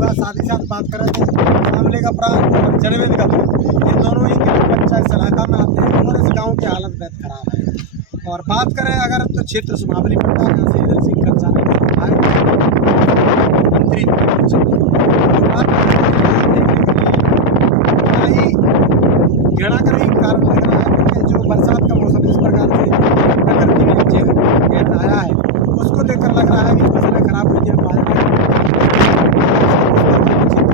हुआ। साथ ही साथ बात करें तो शामली का पुरा और जनवेद का पुरा, ये दोनों ही पंचायत सलाहकार में आते हैं और इस गाँव की हालत बेहद खराब है। और बात करें अगर तो क्षेत्र सुमावली पड़ता है, यहाँ से इंदर सिंह कंसाना मंत्री घृणा का ही कारण लग रहा है, क्योंकि जो बरसात का मौसम इस प्रकार से प्रकृति ने घेर आया है, उसको देखकर लग रहा है कि फसलें खराब हुई हैं।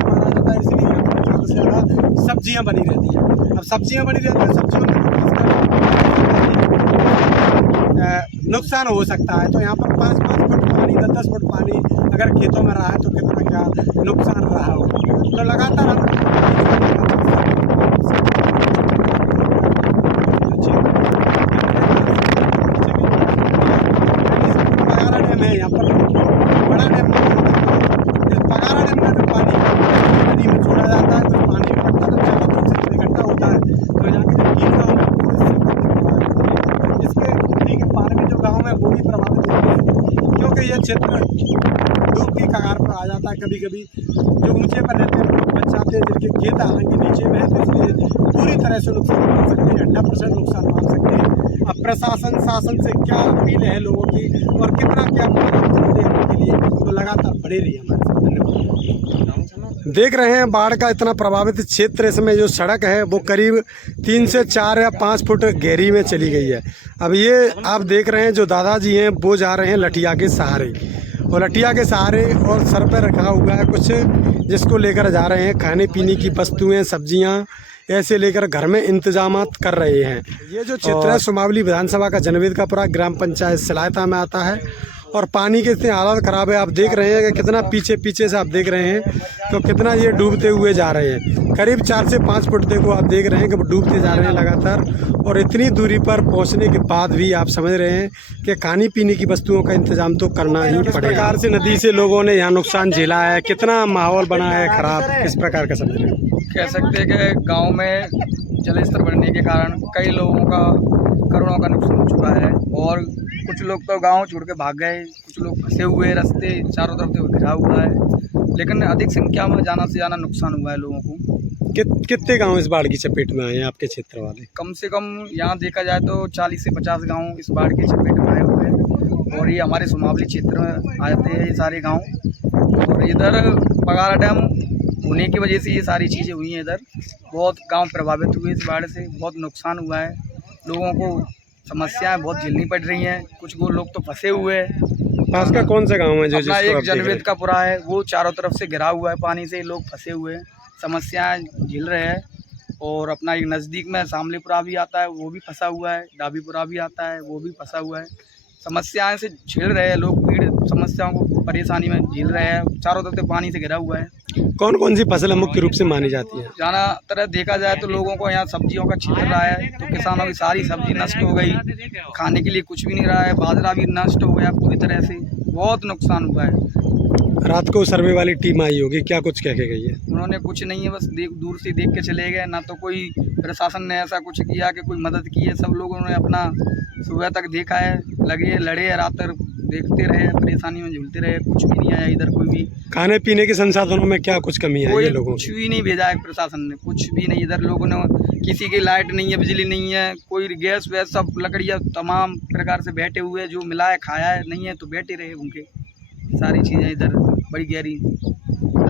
माना जाता है, इसलिए यहाँ पर ज़्यादा से ज़्यादा सब्जियाँ बनी रहती हैं। अब सब्जियाँ बनी रहती हैं, सब्जियों में नुकसान हो सकता है। तो यहाँ पर 5-5 फुट पानी, 10-10 फुट पानी अगर खेतों में रहा है तो कितना क्या नुकसान रहा हो। तो लगातार हम पगारा डैम है, यहाँ पर बड़ा डैम इस पगारा डैम में पानी नदी में छोड़ा जाता है, कुछ पानी में पड़ता है तो चारों तरफ से इकट्ठा होता है। तो यहाँ के जो 3 गाँव है इसके नदी के पार में जो गाँव है वो भी प्रभावित होते हैं, क्योंकि यह क्षेत्र डूब की कगार पर आ जाता है। कभी कभी जो ऊंचे पर रहते हैं लोग बच जाते हैं, जिनके खेत हालांकि नीचे में है, तो इसलिए पूरी तरह से नुकसान मान सकते हैं, 100% नुकसान मान सकते हैं। अब प्रशासन शासन से क्या अपील है लोगों की और कितना क्या करते हैं के लिए, तो लगातार बने रही हमारे साथ। धन्यवाद। देख रहे हैं बाढ़ का इतना प्रभावित क्षेत्र, इसमें जो सड़क है वो करीब 3 से 4 या 5 फुट गहरी में चली गई है। अब ये आप देख रहे हैं जो दादाजी हैं वो जा रहे हैं लठिया के सहारे, और लठिया के सहारे और सर पर रखा हुआ है कुछ, जिसको लेकर जा रहे हैं खाने पीने की वस्तुएं, सब्जियां ऐसे लेकर घर में इंतजामात कर रहे हैं। ये जो क्षेत्र है सुमावली विधानसभा का जनवेद का पुरा ग्राम पंचायत सलाहता में आता है, और पानी के इतने हालत ख़राब है। आप देख रहे हैं कि कितना पीछे से आप देख रहे हैं तो कितना ये डूबते हुए जा रहे हैं। करीब 4 से 5 फुट देखो आप देख रहे हैं कि वो डूबते जा रहे हैं लगातार, और इतनी दूरी पर पहुंचने के बाद भी आप समझ रहे हैं कि खाने पीने की वस्तुओं का इंतजाम तो करना ही पड़ेगा। किस प्रकार से नदी से लोगों ने यहाँ नुकसान झेला है, कितना माहौल बना है खराब, किस प्रकार का समझ रहे हैं? कह सकते हैं कि गांव में जल स्तर बढ़ने के कारण कई लोगों का करोड़ों का नुकसान हो चुका है, और कुछ लोग तो गांव छोड़ के भाग गए, कुछ लोग फंसे हुए, रास्ते चारों तरफ से घिरा हुआ है, लेकिन अधिक संख्या में ज़्यादा से ज़्यादा नुकसान हुआ है लोगों को। कितने गांव इस बाढ़ की चपेट में आए हैं आपके क्षेत्र वाले? कम से कम यहाँ देखा जाए तो 40 से 50 गाँव इस बाढ़ की चपेट में आए हुए हैं, और ये हमारे सुमावली क्षेत्र में आते हैं ये सारे गाँव। और इधर पगारा डैम होने की वजह से ये सारी चीज़ें हुई हैं। इधर बहुत गांव प्रभावित हुए इस बाढ़ से, बहुत नुकसान हुआ है, लोगों को समस्याएं बहुत झेलनी पड़ रही हैं। कुछ वो लोग तो फंसे हुए हैं। पास का कौन सा गांव है जो अपना एक जनवेद का पुरा है, वो चारों तरफ से घिरा हुआ है पानी से, लोग फंसे हुए हैं, समस्याएं झेल रहे हैं। और अपना एक नज़दीक में शामलीपुरा भी आता है, वो भी फंसा हुआ है, डाबीपुरा भी आता है, वो भी फंसा हुआ है। समस्याएं से झेल रहे हैं लोग, पीड़ समस्याओं को परेशानी में झेल रहे हैं, चारों तरफ से पानी से घिरा हुआ है। कौन कौन सी फसलें मुख्य रूप से मानी जाती हैं? ज़्यादा तरह देखा जाए तो लोगों को यहाँ सब्जियों का क्षेत्र रहा है, तो किसानों की सारी सब्जी नष्ट हो गई, खाने के लिए कुछ भी नहीं रहा है, बाजरा भी नष्ट हो गया पूरी तरह से, बहुत नुकसान हुआ है। रात को सर्वे वाली टीम आई होगी, क्या कुछ कह के गई है? उन्होंने कुछ नहीं है, बस दूर से देख के चले गए, ना तो कोई प्रशासन ने ऐसा कुछ किया कि कोई मदद की है। सब लोगों ने अपना सुबह तक देखा है, लगे लड़े, रात तक देखते रहे, परेशानी में झूलते रहे, कुछ भी नहीं आया इधर कोई भी। खाने पीने के संसाधनों में क्या कुछ कमी आई है लोगों कुछ भी नहीं भेजा है प्रशासन ने, कुछ भी नहीं। इधर लोगों ने, किसी की लाइट नहीं है, बिजली नहीं है, कोई गैस वैस, सब लकड़ियाँ तमाम प्रकार से बैठे हुए, जो मिला है खाया है, नहीं है तो बैठे रहे भूखे। सारी चीज़ें इधर बड़ी गहरी